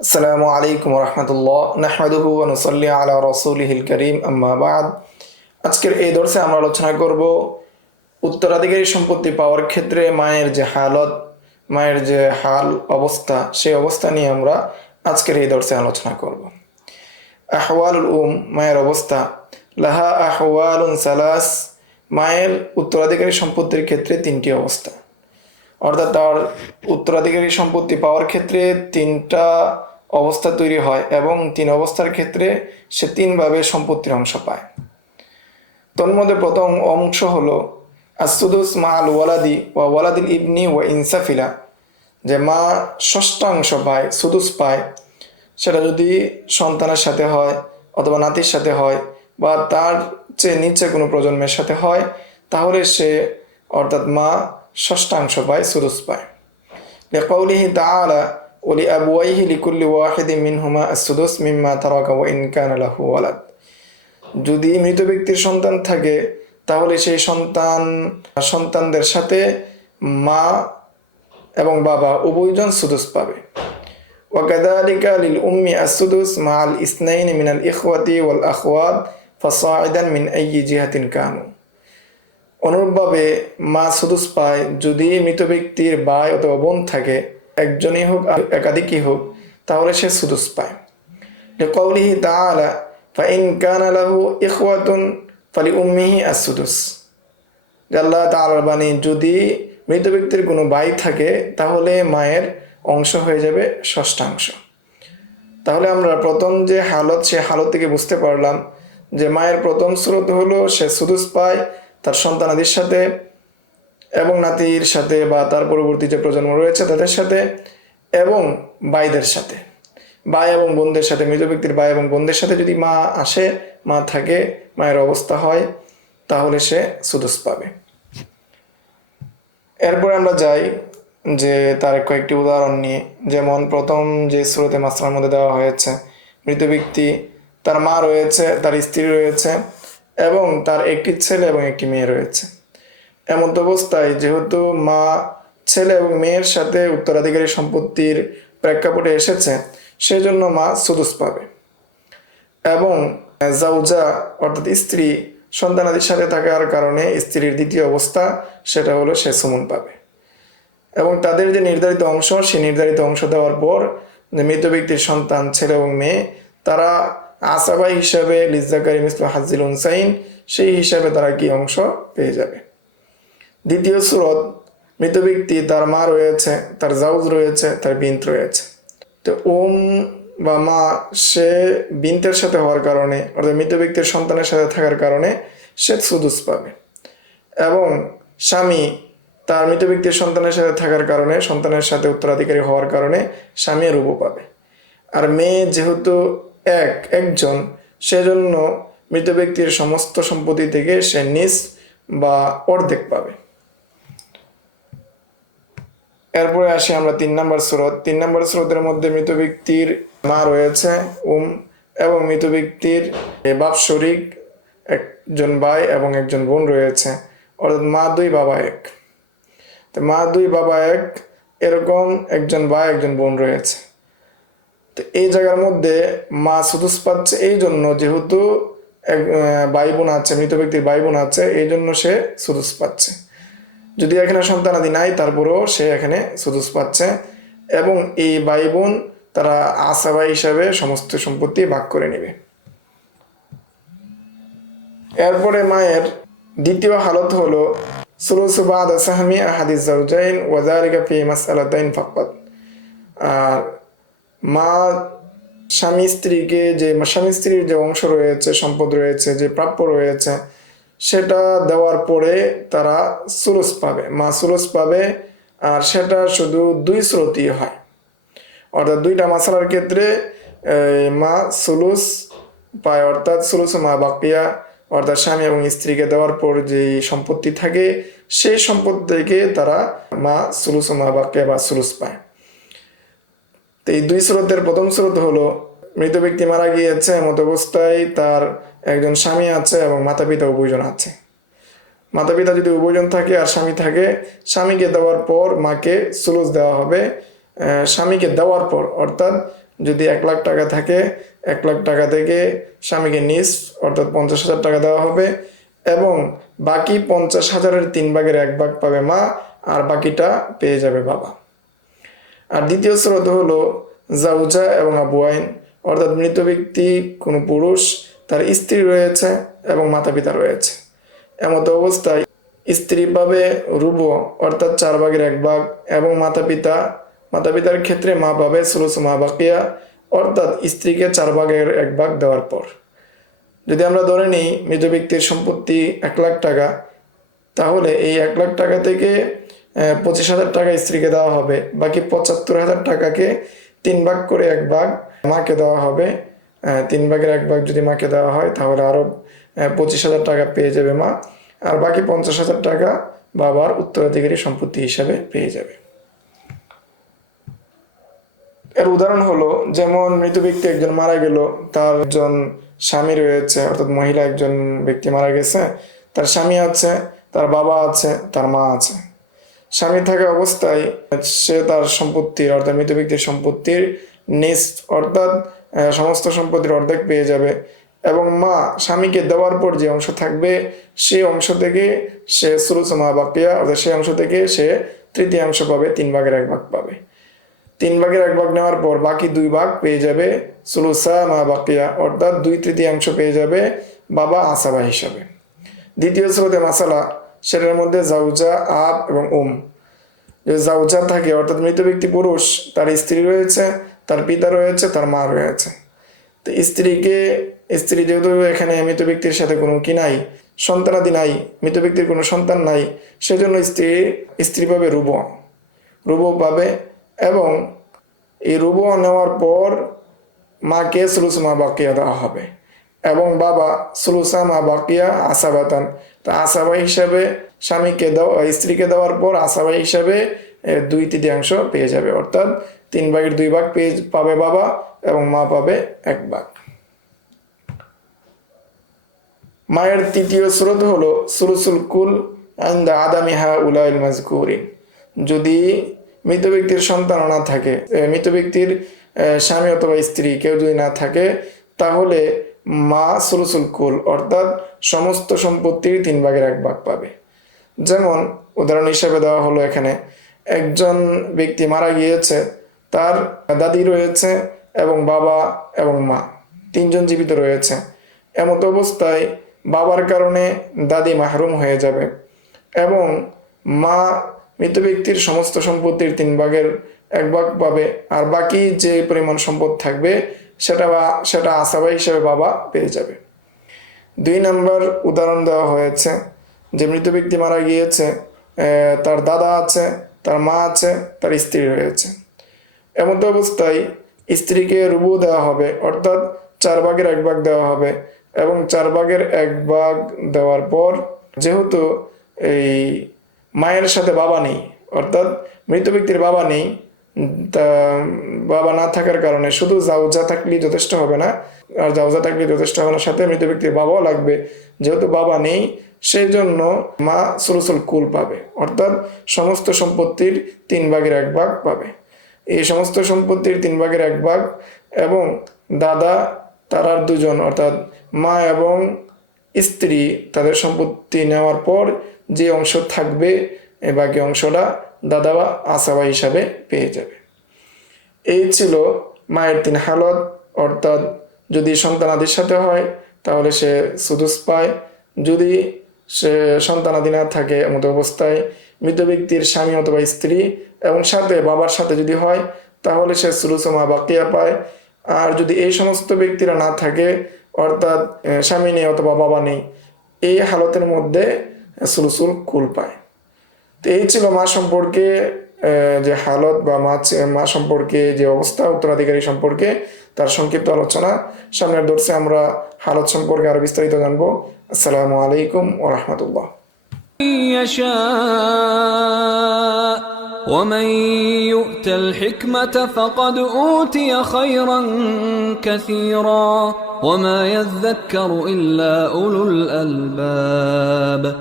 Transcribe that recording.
আসসালামু আলাইকুম রহমতুল্লাহ নাহমাদুহু ওয়া নুসাল্লি আলা রাসূলিহিল কারীম আম্মা বা'দ। আজকের এই দর্শে আমরা আলোচনা করব উত্তরাধিকারী সম্পত্তি পাওয়ার ক্ষেত্রে মায়ের যে হালত, মায়ের যে হাল অবস্থা, সেই অবস্থা নিয়ে আমরা আজকের এই দর্শে আলোচনা করব। আহওয়ালুল মায়ের অবস্থা। লাহা আহওয়ালুন সালাস, মায়ের উত্তরাধিকারী সম্পত্তির ক্ষেত্রে তিনটি অবস্থা, অর্থাৎ তার উত্তরাধিকারী সম্পত্তি পাওয়ার ক্ষেত্রে তিনটা অবস্থা তৈরি হয় এবং তিন অবস্থার ক্ষেত্রে সে তিনভাবে সম্পত্তির অংশ পায়। তন্মধ্যে প্রথম অংশ হলো আসুদুস মা আল ওয়ালাদি ওয়া ওয়ালাদিল ইবনি ওয়া ইনসাফিলা, যে মা ষষ্ঠাংশ পায়, সুদুস পায়, সেটা যদি সন্তানের সাথে হয় অথবা নাতির সাথে হয় বা তার চেয়ে নিচে কোনো প্রজন্মের সাথে হয়, তাহলে সে অর্থাৎ মা ষষ্ঠাংশ পায়, সুদুস পায়। লিকাউলিহি তাআলা ওলি আবওয়াইহি লিকুল্লি ওয়াহিদিন মিনহুমা আস-সুদুস মিম্মা তারাকা ওয়া ইন কানা লাহু ওয়ালাদ। যদি মৃত ব্যক্তির সন্তান থাকে তাহলে সেই সন্তানদের সাথে মা এবং বাবা উভয়জন সুদুস পাবে। ওয়াকাযালিকা লিল উম্মি আস-সুদুস মা'আল ইসনাইনি মিনাল ইখওয়াতি ওয়াল আখওয়াত ফাসাইদান মিন আইয়ি জিহাতিন কানু। অনুরূপভাবে মা সুদুস পায় যদি মৃত ব্যক্তির ভাই অথবা বোন থাকে, একজনই হোক একাধিকই হোক, তাহলে সে সুদুস পায়। লিকাউলিহি তাআলা ফাইন কানা লাহু ইখওয়াতুন ফালিউম্মিহি আস-সুদুস। আল্লাহ তাআলার বাণী, যদি মৃত ব্যক্তির কোনো ভাই থাকে তাহলে মায়ের অংশ হয়ে যাবে ষষ্ঠাংশ। তাহলে আমরা প্রথম যে হালত, সে হালত থেকে বুঝতে পারলাম যে মায়ের প্রথম স্রোত হলো সে সুদুস পায় তার সন্তানাদির সাথে এবং নাতির সাথে বা তার পরবর্তী যে প্রজন্ম রয়েছে তাদের সাথে এবং ভাইদের সাথে, ভাই এবং বোনদের সাথে। মৃত ব্যক্তির ভাই এবং বোনদের সাথে যদি মা আসে, মা থাকে, মায়ের অবস্থা হয়, তাহলে সে সুদুস পাবে। এরপরে আমরা যাই যে তার কয়েকটি উদাহরণ নিয়ে। যেমন প্রথম যে স্রোতে মাসলার মধ্যে দেওয়া হয়েছে, মৃত ব্যক্তি, তার মা রয়েছে, তার স্ত্রী রয়েছে এবং তার একটি ছেলে এবং একটি মেয়ে রয়েছে। এমন অবস্থায় যেহেতু মা ছেলে এবং মেয়ের সাথে উত্তরাধিকারী সম্পত্তির প্রেক্ষাপটে এসেছে, সেজন্য মা সুদুস পাবে। এবং জাউজা অর্থাৎ স্ত্রী সন্তানাদির সাথে থাকার কারণে স্ত্রীর দ্বিতীয় অবস্থা, সেটা হলো সে সুমন পাবে। এবং তাদের যে নির্ধারিত অংশ, সেই নির্ধারিত অংশ দেওয়ার পর যে মৃত ব্যক্তির সন্তান ছেলে এবং মেয়ে, তারা আসাবাই হিসাবে লিজ্জাকারি মিসলু হাজ্জিল উনসাইন, সেই হিসাবে তারা কি অংশ পেয়ে যাবে। দ্বিতীয় সূরত, মৃত ব্যক্তি, তার মা রয়েছে, তার জাউজ রয়েছে, তার বিন্ত রয়েছে। তো বা মা, সে বিন্তের সাথে হওয়ার কারণে অর্থাৎ মৃত ব্যক্তির সন্তানের সাথে থাকার কারণে সে সুদুস পাবে। এবং স্বামী, তার মৃত ব্যক্তির সন্তানের সাথে থাকার কারণে, সন্তানের সাথে উত্তরাধিকারী হওয়ার কারণে স্বামী রুবু পাবে। আর মেয়ে যেহেতু একজন, সেজন্য মৃত ব্যক্তির সমস্ত সম্পত্তি থেকে সে নিস বা অর্ধেক পাবে। এরপরে আসি আমরা 3 নম্বর স্রোত। 3 নম্বর স্রোতের মধ্যে মৃত ব্যক্তির মা রয়েছে এবং মৃত ব্যক্তির বাপ শরিক, একজন ভাই এবং একজন বোন রয়েছে, অর্থাৎ মা 2 বাবা 1। তো মা 2 বাবা 1 এরকম একজন ভাই একজন বোন রয়েছে। তো এই জায়গার মধ্যে মা সুদুস পাচ্ছে এই জন্য, যেহেতু ভাই বোন আছে, মৃত ব্যক্তির ভাই বোন আছে, এই জন্য সে সুদুস পাচ্ছে। যদি এখানে সন্তানাদি নাই, তারপরেও সে এখানে সুদুস পাচ্ছে। এবং এই ভাই বোন তারা আসাবা হিসাবে সমস্ত সম্পত্তি ভাগ করে নেবে। এরপরে মায়ের দ্বিতীয় হালত হলো সুলুসু বা'দা সাহমি আহাদিজ যাওজাইন ওয়া যালিকা ফি মাসআলাতাইন ফাকাত। আর মা স্বামী স্ত্রীর যে অংশ রয়েছে, সম্পদ রয়েছে, যে প্রাপ্য রয়েছে, সেটা দেওয়ার পরে তারা সুলুস পাবে, মা সুলুস পাবে। আর সেটা শুধু 2 স্রোতই হয়, অর্থাৎ 2টা মাসালার ক্ষেত্রে মা সুলুস পায়, অর্থাৎ সুলুস মা বাকিয়া, অর্থাৎ স্বামী এবং স্ত্রীকে দেওয়ার পর যে সম্পত্তি থাকে, সেই সম্পত্তি থেকে তারা মা সুলুস মা বাকিয়া বা সুলুস পায়। তো এই 2 স্রোতের প্রথম স্রোত হলো মৃত ব্যক্তি মারা গিয়েছে, এমত অবস্থায় তার একজন স্বামী আছে এবং মাতা পিতা উভয়জন আছে। মাতা পিতা যদি উভয়জন থাকে আর স্বামী থাকে, স্বামীকে দেওয়ার পর মাকে সুলুস দেওয়া হবে। স্বামীকে দেওয়ার পর, অর্থাৎ যদি 1 লাখ টাকা থাকে 1 লাখ টাকা থেকে স্বামীকে নিসফ অর্থাৎ 50,000 টাকা দেওয়া হবে এবং বাকি 50,000-এর 3/1 ভাগ পাবে মা আর বাকিটা পেয়ে যাবে বাবা। আর দ্বিতীয় স্রোত হলো জাউজা এবং আবুয়াইন, অর্থাৎ মৃত ব্যক্তি কোনো পুরুষ, তার স্ত্রী রয়েছে এবং মাতা পিতা রয়েছে। এমত অবস্থায় স্ত্রী পাবে রুবু অর্থাৎ 4/1 ভাগ এবং মাতা পিতার ক্ষেত্রে মা পাবে সুলুস মা বাকিয়া অর্থাৎ স্ত্রীকে 4/1 ভাগ দেওয়ার পর। যদি আমরা ধরে নিই মৃত ব্যক্তির সম্পত্তি 1 লাখ টাকা, তাহলে এই 1 লাখ টাকা থেকে 25,000 টাকা স্ত্রীকে দেওয়া হবে, বাকি 75,000 টাকাকে 3 ভাগ করে 1 ভাগ মাকে দেওয়া হবে। 3/1 ভাগ যদি মাকে দেওয়া হয় তাহলে আরো 25,000 টাকা পেয়ে যাবে মা, আর বাকি 50,000 টাকা বাবার উত্তরাধিকারী সম্পত্তি হিসাবে পেয়ে যাবে। এর উদাহরণ হলো, যেমন মৃত ব্যক্তি একজন মারা গেল, তার একজন স্বামী রয়েছে, অর্থাৎ মহিলা একজন ব্যক্তি মারা গেছে, তার স্বামী আছে, তার বাবা আছে, তার মা আছে। স্বামী থাকা অবস্থায় সে তার সম্পত্তির অর্থাৎ মৃত ব্যক্তির সম্পত্তির নিসফ অর্থাৎ সমস্ত সম্পত্তির অর্ধেক পেয়ে যাবে এবং মা স্বামীকে দেওয়ার পর যে অংশ থাকবে সেই অংশ থেকে সে সুলুস মা বাকিয়া অর্থাৎ সেই অংশ থেকে সে তৃতীয়াংশ পাবে, 3/1 ভাগ পাবে। 3/1 ভাগ নেওয়ার পর বাকি 2 ভাগ পেয়ে যাবে সুলুসা মা বাকিয়া অর্থাৎ 2/3 পেয়ে যাবে বাবা আসাবা হিসাবে। দ্বিতীয় স্রোতে মাসালা, সেটার মধ্যে জাউজা, আব এবং যে জাউজা থাকে অর্থাৎ মৃত ব্যক্তি পুরুষ, তার স্ত্রী রয়েছে, তার পিতা রয়েছে, তার মা রয়েছে। তো স্ত্রী যেহেতু এখানে মৃত ব্যক্তির সাথে কোনো কি নাই, সন্তানাদি নাই, মৃত ব্যক্তির কোনো সন্তান নাই, সেজন্য স্ত্রী পাবে রুবো পাবে এবং এই রুবো নেওয়ার পর মাকে সুলুস মা বাকিয়া দেওয়া হবে এবং বাবা সুলুসা মা বাকিয়া আসাবাতান, তা আসাবা হিসাবে স্বামীকে স্ত্রীকে দেওয়ার পর আসাবা হিসাবে 2/3 পেয়ে যাবে, অর্থাৎ 3/2 ভাগ পাবে বাবা এবং মা পাবে 1 ভাগ। মায়ের তৃতীয় স্রোত হলো সুলুসুল কুল ইনদা আদামিহা উলাইল মাজকুরিন, যদি মৃত ব্যক্তির সন্তান না থাকে, মৃত ব্যক্তির স্বামী অথবা স্ত্রী কেউ যদি না থাকে, তাহলে মা সুলুসুল কুল অর্থাৎ সমস্ত সম্পত্তির 3/1 ভাগ পাবে। যেমন উদাহরণ হিসেবে দেওয়া হলো, এখানে একজন ব্যক্তি মারা গিয়েছে, তার দাদি রয়েছে এবং বাবা এবং মা 3 জন জীবিত রয়েছে। এমত অবস্থায় বাবার কারণে দাদি মাহরুম হয়ে যাবে এবং মা মৃত ব্যক্তির সমস্ত সম্পত্তির 3/1 ভাগ পাবে, আর বাকি যে পরিমাণ সম্পদ থাকবে সেটা আসাবা হিসেবে বাবা পেয়ে যাবে। 2 নম্বর উদাহরণ দেওয়া হয়েছে যে মৃত ব্যক্তি মারা গিয়েছে, তার দাদা আছে, তার মা আছে, তার স্ত্রী রয়েছে। এমত অবস্থায় স্ত্রীকে রুবু দেওয়া হবে অর্থাৎ 4/1 ভাগ দেওয়া হবে এবং 4/1 ভাগ দেওয়ার পর যেহেতু এই মায়ের সাথে বাবা নেই, অর্থাৎ মৃত ব্যক্তির বাবা নেই, তা বাবা না থাকার কারণে শুধু জাউজা থাকলেই যথেষ্ট হবে না, আর জাউজা থাকলে যথেষ্ট হবে না, সাথে মৃত ব্যক্তির বাবাও লাগবে। যেহেতু বাবা নেই সেই জন্য মা সুলুসুল কুল পাবে অর্থাৎ সমস্ত সম্পত্তির 3/1 ভাগ পাবে। এই সমস্ত সম্পত্তির 3/1 ভাগ এবং দাদা তারা 2 জন অর্থাৎ মা এবং স্ত্রী তাদের সম্পত্তি নেওয়ার পর যে অংশ থাকবে এই বাকি অংশটা দাদা বা আসাবা হিসাবে পেয়ে যাবে। এই ছিল মায়ের 3 হালত, অর্থাৎ যদি সন্তানাদির সাথে হয় তাহলে সে সুদুস পায়, যদি সে সন্তানাদি না থাকে এমত অবস্থায় মৃত ব্যক্তির স্বামী অথবা স্ত্রী এবং সাথে বাবার সাথে যদি হয় তাহলে সে সুলুস মা বাকিয়া পায়, আর যদি এই সমস্ত ব্যক্তিরা না থাকে অর্থাৎ স্বামী নেই অথবা বাবা নেই, এই হালতের মধ্যে সুলুসুল কুল পায়। তো এই ছিল মা সম্পর্কে যে হালত বা মা সম্পর্কে যে অবস্থা উত্তরাধিকারী সম্পর্কে তার সংক্ষিপ্ত আলোচনা। সামনের দর্শে আমরা হালত সম্পর্কে আরো বিস্তারিত জানবো। আসসালামু আলাইকুম ওয়া রাহমাতুল্লাহ। ومن يؤت الحكمة فقد أوتي خيرا كثيرا وما يذكر إلا أولو الألباب